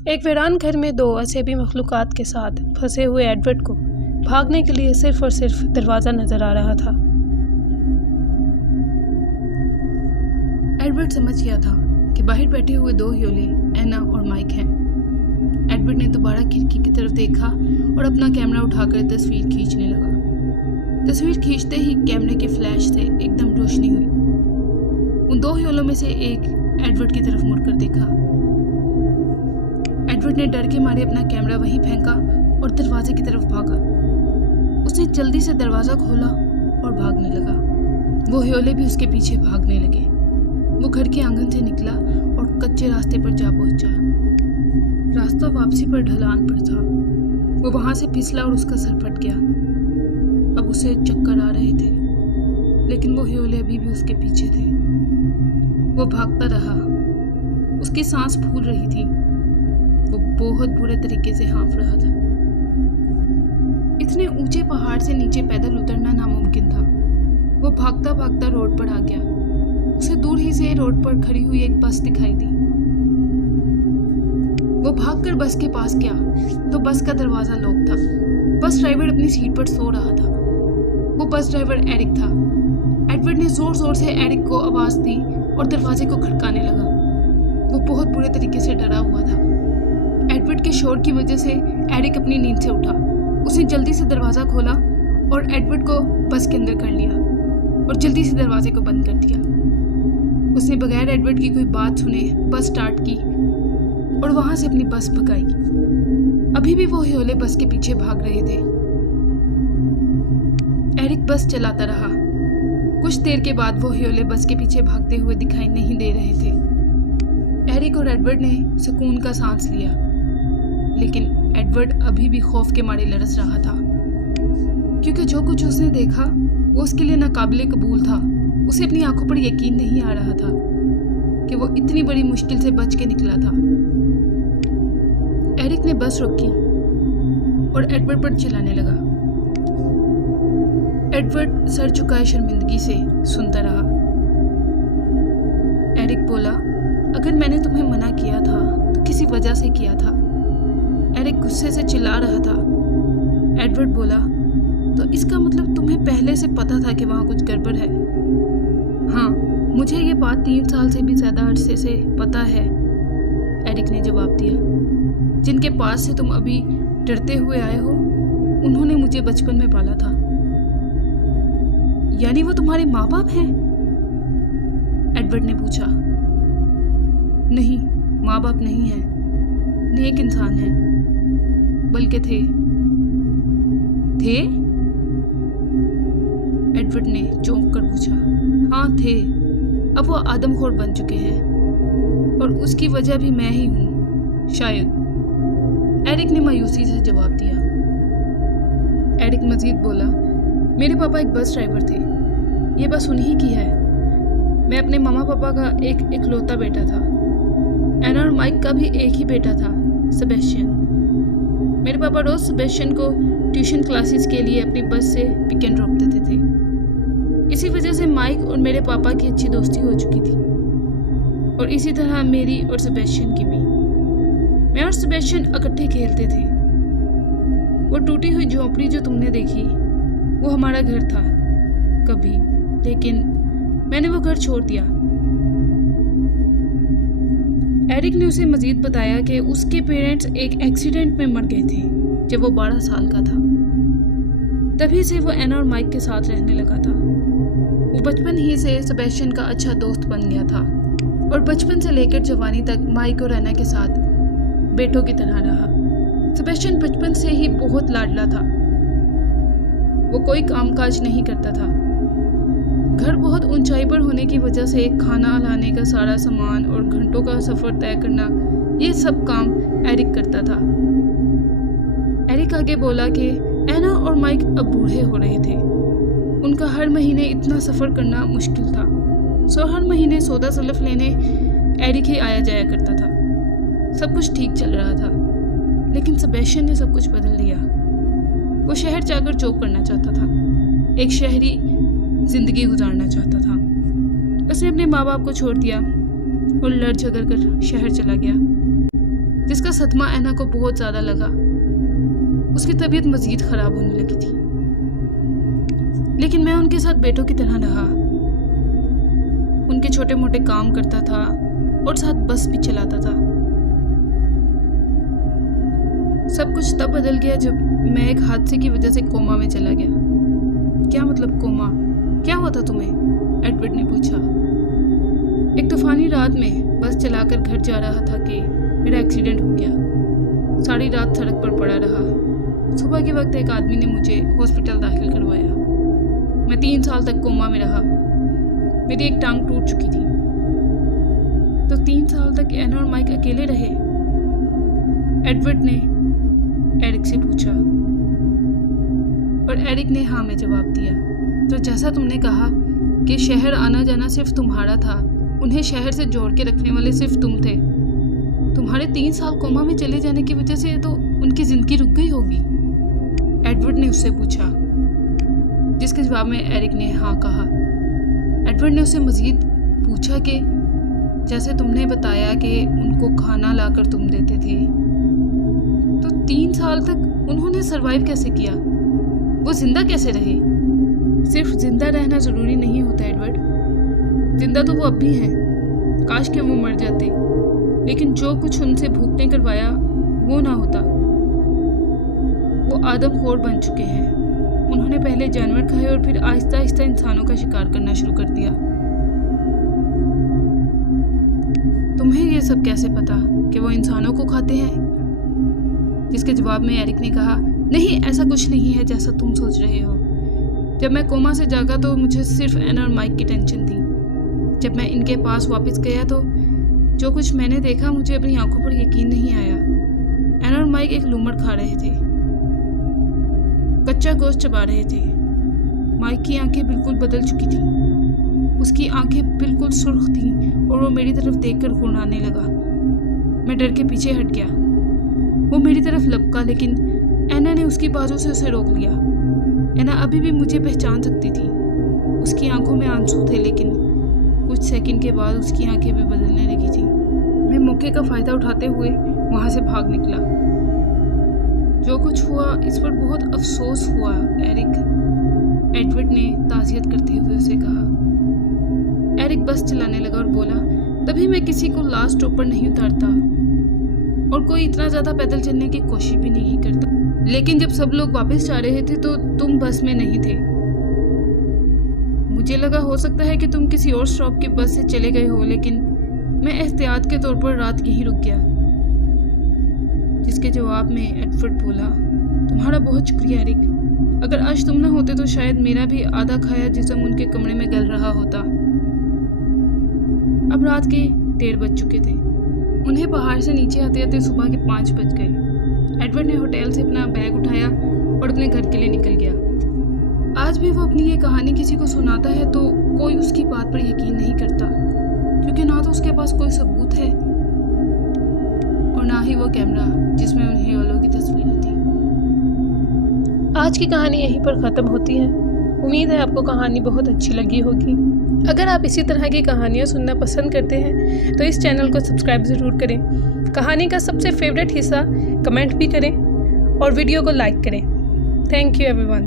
एक वीरान घर में दो अजनबी मखलूक़ात के साथ फंसे हुए एडवर्ड को भागने के लिए सिर्फ और सिर्फ दरवाज़ा नज़र आ रहा था। एडवर्ड समझ गया था कि बाहर बैठे हुए दो ह्योले एना और माइक हैं। एडवर्ड ने दोबारा खिड़की की तरफ देखा और अपना कैमरा उठाकर तस्वीर खींचने लगा। तस्वीर खींचते ही कैमरे के फ्लैश से एकदम रोशनी हुई। उन दो ह्योलों में से एक एडवर्ड की तरफ मुड़कर देखा। एडवर्ड ने डर के मारे अपना कैमरा वहीं फेंका और दरवाजे की तरफ भागा। उसने जल्दी से दरवाज़ा खोला और भागने लगा। वो ह्योले भी उसके पीछे भागने लगे। वो घर के आंगन से निकला और कच्चे रास्ते पर जा पहुंचा। रास्ता वापसी पर ढलान पर था। वो वहां से फिसला और उसका सर फट गया। अब उसे चक्कर आ रहे थे, लेकिन वो ह्योले अभी भी उसके पीछे थे। वो भागता रहा। उसकी सांस फूल रही थी। वो बहुत बुरे तरीके से हाँफ रहा था। इतने ऊंचे पहाड़ से नीचे पैदल उतरना नामुमकिन था। वो भागता भागता रोड पर आ गया। उसे दूर ही से रोड पर खड़ी हुई एक बस दिखाई दी। वो भागकर बस के पास गया तो बस का दरवाजा लॉक था। बस ड्राइवर अपनी सीट पर सो रहा था। वो बस ड्राइवर एरिक था। एडवर्ड ने जोर जोर से एरिक को आवाज दी और दरवाजे को खटकाने लगा। वो बहुत बुरे तरीके से डरा हुआ था। एडवर्ड के शोर की वजह से एरिक अपनी नींद से उठा। उसने जल्दी से दरवाजा खोला और एडवर्ड को बस के अंदर कर लिया और जल्दी से दरवाजे को बंद कर दिया। उसने बगैर एडवर्ड की कोई बात सुने बस स्टार्ट की और वहां से अपनी बस भगाई। अभी भी वो ह्योले बस के पीछे भाग रहे थे। एरिक बस चलाता रहा। कुछ देर के बाद वो ह्योले बस के पीछे भागते हुए दिखाई नहीं दे रहे थे। एरिक और एडवर्ड ने सुकून का सांस लिया, लेकिन एडवर्ड अभी भी खौफ के मारे लरस रहा था, क्योंकि जो कुछ उसने देखा वो उसके लिए नाकाबिले कबूल था। उसे अपनी आंखों पर यकीन नहीं आ रहा था कि वो इतनी बड़ी मुश्किल से बच के निकला था। एरिक ने बस रोकी और एडवर्ड पर चिल्लाने लगा। एडवर्ड सर झुकाए शर्मिंदगी से सुनता रहा। एरिक बोला, अगर मैंने तुम्हें मना किया था तो किसी वजह से किया था। एरिक गुस्से से चिल्ला रहा था। एडवर्ड बोला, तो इसका मतलब तुम्हें पहले से पता था कि वहाँ कुछ गड़बड़ है? हाँ, मुझे ये बात 3 साल से भी ज़्यादा अरसे से पता है, एरिक ने जवाब दिया। जिनके पास से तुम अभी डरते हुए आए हो, उन्होंने मुझे बचपन में पाला था। यानी वो तुम्हारे माँ बाप हैं? एडवर्ड ने पूछा। नहीं, माँ बाप नहीं हैं, नेक इंसान हैं, बल्कि थे। एडवर्ड ने चौंक कर पूछा। हाँ थे, अब वो आदमखोर बन चुके हैं और उसकी वजह भी मैं ही हूँ, शायद, एरिक ने मायूसी से जवाब दिया। एरिक मजीद बोला, मेरे पापा एक बस ड्राइवर थे। ये बस उन्हीं की है। मैं अपने मामा पापा का एक इकलौता बेटा था। एना और माइक का भी एक ही बेटा था, सेबेस्टियन। मेरे पापा रोज सेबेस्टियन को ट्यूशन क्लासेस के लिए अपनी बस से पिक एंड ड्रॉप देते थे। इसी वजह से माइक और मेरे पापा की अच्छी दोस्ती हो चुकी थी, और इसी तरह मेरी और सेबेस्टियन की भी। मैं और सेबेस्टियन इकट्ठे खेलते थे। वो टूटी हुई झोंपड़ी जो तुमने देखी, वो हमारा घर था कभी, लेकिन मैंने वो घर छोड़ दिया। एरिक ने उसे मजीद बताया कि उसके पेरेंट्स एक एक्सीडेंट में मर गए थे जब वो 12 साल का था। तभी से वो एना और माइक के साथ रहने लगा था। वो बचपन ही से सेबेस्टियन का अच्छा दोस्त बन गया था और बचपन से लेकर जवानी तक माइक और एना के साथ बेटों की तरह रहा। सेबेस्टियन बचपन से ही बहुत लाडला था। वो कोई कामकाज नहीं करता था। घर बहुत ऊंचाई पर होने की वजह से खाना लाने का सारा सामान और घंटों का सफ़र तय करना, ये सब काम एरिक करता था। एरिक आगे बोला कि एना और माइक अब बूढ़े हो रहे थे। उनका हर महीने इतना सफ़र करना मुश्किल था, सो हर महीने सौदा सलफ लेने एरिक ही आया जाया करता था। सब कुछ ठीक चल रहा था, लेकिन सेबेस्टियन ने सब कुछ बदल दिया। वो शहर जाकर जॉब करना चाहता था, एक शहरी जिंदगी गुजारना चाहता था। उसने अपने माँ बाप को छोड़ दिया और लड़ झगड़ कर शहर चला गया। जिसका सदमा ऐना को बहुत ज़्यादा लगा। उसकी तबीयत मज़ीद ख़राब होने लगी थी, लेकिन मैं उनके साथ बेटों की तरह रहा। उनके छोटे मोटे काम करता था और साथ बस भी चलाता था। सब कुछ तब बदल गया जब मैं एक हादसे की वजह से कोमा में चला गया। क्या मतलब कोमा? क्या हुआ था तुम्हें? एडवर्ड ने पूछा। एक तूफानी रात में बस चलाकर घर जा रहा था कि मेरा एक्सीडेंट हो गया। सारी रात सड़क पर पड़ा रहा। सुबह के वक्त एक आदमी ने मुझे हॉस्पिटल दाखिल करवाया। मैं 3 साल तक कोमा में रहा। मेरी एक टांग टूट चुकी थी। तो 3 साल तक एना और माइक अकेले रहे? एडवर्ड ने एरिक से पूछा और एरिक ने हाँ में जवाब दिया। तो जैसा तुमने कहा कि शहर आना जाना सिर्फ तुम्हारा था, उन्हें शहर से जोड़ के रखने वाले सिर्फ तुम थे। तुम्हारे 3 साल कोमा में चले जाने की वजह से तो उनकी जिंदगी रुक गई होगी, एडवर्ड ने उससे पूछा, जिसके जवाब में एरिक ने हाँ कहा। एडवर्ड ने उससे मजीद पूछा कि जैसे तुमने बताया कि उनको खाना लाकर तुम देते थे, तो 3 साल तक उन्होंने सरवाइव कैसे किया? वो जिंदा कैसे रहे? सिर्फ जिंदा रहना ज़रूरी नहीं होता एडवर्ड। जिंदा तो वो अब भी हैं। काश कि वो मर जाते, लेकिन जो कुछ उनसे भूख ने करवाया वो ना होता। वो आदमखोर बन चुके हैं। उन्होंने पहले जानवर खाए और फिर आहिस्ता आहिस्ता इंसानों का शिकार करना शुरू कर दिया। तुम्हें ये सब कैसे पता कि वो इंसानों को खाते हैं? जिसके जवाब में एरिक ने कहा, नहीं, ऐसा कुछ नहीं है जैसा तुम सोच रहे हो। जब मैं कोमा से जागा तो मुझे सिर्फ एना और माइक की टेंशन थी। जब मैं इनके पास वापस गया तो जो कुछ मैंने देखा, मुझे अपनी आंखों पर यकीन नहीं आया। एना और माइक एक लूमड़ खा रहे थे, कच्चा गोश्त चबा रहे थे। माइक की आंखें बिल्कुल बदल चुकी थीं। उसकी आंखें बिल्कुल सुर्ख थीं और वो मेरी तरफ देखकर गुर्राने लगा। मैं डर के पीछे हट गया। वो मेरी तरफ लपका, लेकिन एना ने उसकी बाजू से उसे रोक लिया। एना अभी भी मुझे पहचान सकती थी। उसकी आंखों में आंसू थे, लेकिन कुछ सेकंड के बाद उसकी आंखें भी बदलने लगी थी। मैं मौके का फ़ायदा उठाते हुए वहाँ से भाग निकला। जो कुछ हुआ इस पर बहुत अफसोस हुआ एरिक, एडवर्ड ने ताज़ियत करते हुए उसे कहा। एरिक बस चलाने लगा और बोला, तभी मैं किसी को लास्ट स्टॉप पर नहीं उतारता और कोई इतना ज़्यादा पैदल चलने की कोशिश भी नहीं करता। लेकिन जब सब लोग वापस जा रहे थे तो तुम बस में नहीं थे। मुझे लगा हो सकता है कि तुम किसी और स्टॉप की बस से चले गए हो, लेकिन मैं एहतियात के तौर पर रात यहीं रुक गया। जिसके जवाब में एडवर्ड बोला, तुम्हारा बहुत शुक्रिया एरिक। अगर आज तुम ना होते तो शायद मेरा भी आधा खाया जिस्म उनके कमरे में गल रहा होता। अब रात के 1:30 बज चुके थे। उन्हें पहाड़ से नीचे आते आते सुबह के 5 बज गए। एडवर्ड ने होटल से अपना बैग उठाया और अपने घर के लिए निकल गया। आज भी वो अपनी ये कहानी किसी को सुनाता है तो कोई उसकी बात पर यकीन नहीं करता, क्योंकि ना तो उसके पास कोई सबूत है और ना ही वो कैमरा जिसमें उन हीरों की तस्वीरें थी। आज की कहानी यहीं पर ख़त्म होती है। उम्मीद है आपको कहानी बहुत अच्छी लगी होगी। अगर आप इसी तरह की कहानियाँ सुनना पसंद करते हैं तो इस चैनल को सब्सक्राइब ज़रूर करें। कहानी का सबसे फेवरेट हिस्सा कमेंट भी करें और वीडियो को लाइक करें। Thank you everyone.